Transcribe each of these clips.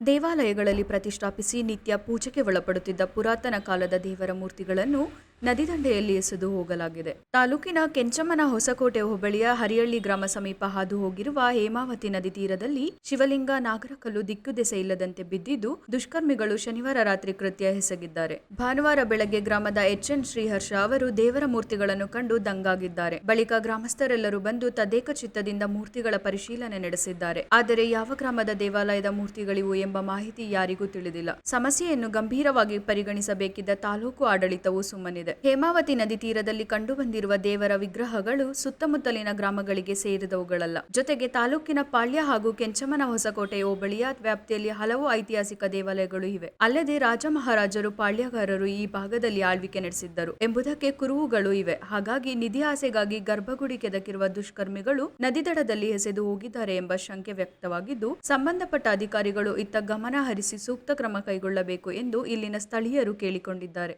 ದೇವಾಲಯಗಳಲ್ಲಿ ಪ್ರತಿಷ್ಠಾಪಿಸಿ ನಿತ್ಯ ಪೂಜೆಗೆ ಒಳಪಡುತ್ತಿದ್ದ ಪುರಾತನ ಕಾಲದ ದೇವರ ಮೂರ್ತಿಗಳನ್ನು ನದಿ ದಂಡೆಯಲ್ಲಿ ಎಸೆದು ಹೋಗಲಾಗಿದೆ. ತಾಲೂಕಿನ ಕೆಂಚಮ್ಮನ ಹೊಸಕೋಟೆ ಹೋಬಳಿಯ ಹರಿಯಳ್ಳಿ ಗ್ರಾಮ ಸಮೀಪ ಹಾದು ಹೋಗಿರುವ ಹೇಮಾವತಿ ನದಿ ತೀರದಲ್ಲಿ ಶಿವಲಿಂಗ, ನಾಗರಕಲ್ಲು ದಿಕ್ಕುದೆಸೆ ಇಲ್ಲದಂತೆ ಬಿದ್ದಿದ್ದು ದುಷ್ಕರ್ಮಿಗಳು ಶನಿವಾರ ರಾತ್ರಿ ಕೃತ್ಯ ಎಸಗಿದ್ದಾರೆ. ಭಾನುವಾರ ಬೆಳಗ್ಗೆ ಗ್ರಾಮದ ಎಚ್ ಎನ್ ಶ್ರೀಹರ್ಷ ಅವರು ದೇವರ ಮೂರ್ತಿಗಳನ್ನು ಕಂಡು ದಂಗಾಗಿದ್ದಾರೆ. ಬಳಿಕ ಗ್ರಾಮಸ್ಥರೆಲ್ಲರೂ ಬಂದು ತದೇಕ ಚಿತ್ತದಿಂದ ಮೂರ್ತಿಗಳ ಪರಿಶೀಲನೆ ನಡೆಸಿದ್ದಾರೆ. ಆದರೆ ಯಾವ ಗ್ರಾಮದ ದೇವಾಲಯದ ಮೂರ್ತಿಗಳಿವು ಎಂಬ ಮಾಹಿತಿ ಯಾರಿಗೂ ತಿಳಿದಿಲ್ಲ. ಸಮಸ್ಯೆಯನ್ನು ಗಂಭೀರವಾಗಿ ಪರಿಗಣಿಸಬೇಕಿದ್ದ ತಾಲೂಕು ಆಡಳಿತವು ಸುಮ್ಮನಿದೆ. ಹೇಮಾವತಿ ನದಿ ತೀರದಲ್ಲಿ ಕಂಡುಬಂದಿರುವ ದೇವರ ವಿಗ್ರಹಗಳು ಸುತ್ತಮುತ್ತಲಿನ ಗ್ರಾಮಗಳಿಗೆ ಸೇರಿದವುಗಳಲ್ಲ. ಜೊತೆಗೆ ತಾಲೂಕಿನ ಪಾಳ್ಯ ಹಾಗೂ ಕೆಂಚಮ್ಮನ ಹೊಸಕೋಟೆ ಹೋಬಳಿಯ ವ್ಯಾಪ್ತಿಯಲ್ಲಿ ಹಲವು ಐತಿಹಾಸಿಕ ದೇವಾಲಯಗಳು ಇವೆ. ಅಲ್ಲದೆ ರಾಜ ಮಹಾರಾಜರು ಪಾಳ್ಯಗಾರರು ಈ ಭಾಗದಲ್ಲಿ ಆಳ್ವಿಕೆ ನಡೆಸಿದ್ದರು ಎಂಬುದಕ್ಕೆ ಕುರುಹುಗಳು ಇವೆ. ಹಾಗಾಗಿ ನಿಧಿ ಆಸೆಗಾಗಿ ಗರ್ಭಗುಡಿ ಕೆದಕಿರುವ ದುಷ್ಕರ್ಮಿಗಳು ನದಿ ದಡದಲ್ಲಿ ಎಸೆದು ಹೋಗಿದ್ದಾರೆ ಎಂಬ ಶಂಕೆ ವ್ಯಕ್ತವಾಗಿದ್ದು, ಸಂಬಂಧಪಟ್ಟ ಅಧಿಕಾರಿಗಳು ಇತ್ತ ಗಮನ ಹರಿಸಿ ಸೂಕ್ತ ಕ್ರಮ ಕೈಗೊಳ್ಳಬೇಕು ಎಂದು ಇಲ್ಲಿನ ಸ್ಥಳೀಯರು ಕೇಳಿಕೊಂಡಿದ್ದಾರೆ.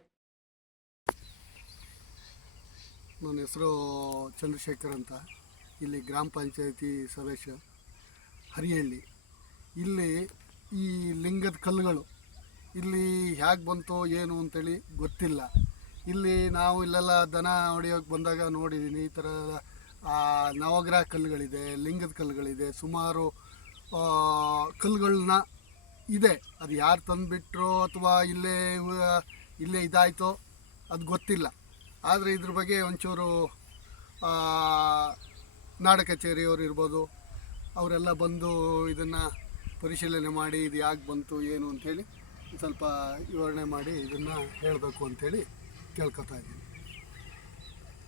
ನನ್ನ ಹೆಸರು ಚಂದ್ರಶೇಖರ್ ಅಂತ. ಇಲ್ಲಿ ಗ್ರಾಮ ಪಂಚಾಯತಿ ಸದಸ್ಯ ಹರಿಹಳ್ಳಿ. ಇಲ್ಲಿ ಈ ಲಿಂಗದ ಕಲ್ಲುಗಳು ಇಲ್ಲಿ ಹೇಗೆ ಬಂತು ಏನು ಅಂತೇಳಿ ಗೊತ್ತಿಲ್ಲ. ಇಲ್ಲಿ ನಾವು ಇಲ್ಲೆಲ್ಲ ದನ ಹೊಡೆಯೋಕೆ ಬಂದಾಗ ನೋಡಿದ್ದೀನಿ ಈ ಥರ ನವಗ್ರಹ ಕಲ್ಲುಗಳಿದೆ, ಲಿಂಗದ ಕಲ್ಲುಗಳಿದೆ. ಸುಮಾರು ಕಲ್ಲುಗಳನ್ನ ಇದೆ. ಅದು ಯಾರು ತಂದುಬಿಟ್ರೋ ಅಥವಾ ಇಲ್ಲೇ ಇಲ್ಲೇ ಇದಾಯಿತೋ ಅದು ಗೊತ್ತಿಲ್ಲ. ಆದರೆ ಇದ್ರ ಬಗ್ಗೆ ಒಂಚೂರು ನಾಡ ಕಚೇರಿಯವರು ಇರ್ಬೋದು, ಅವರೆಲ್ಲ ಬಂದು ಇದನ್ನು ಪರಿಶೀಲನೆ ಮಾಡಿ ಇದು ಯಾಕೆ ಬಂತು, ಏನು ಅಂಥೇಳಿ ಸ್ವಲ್ಪ ವಿವರಣೆ ಮಾಡಿ ಇದನ್ನು ಹೇಳಬೇಕು ಅಂಥೇಳಿ ಕೇಳ್ಕೊತಾ ಇದ್ದೀನಿ.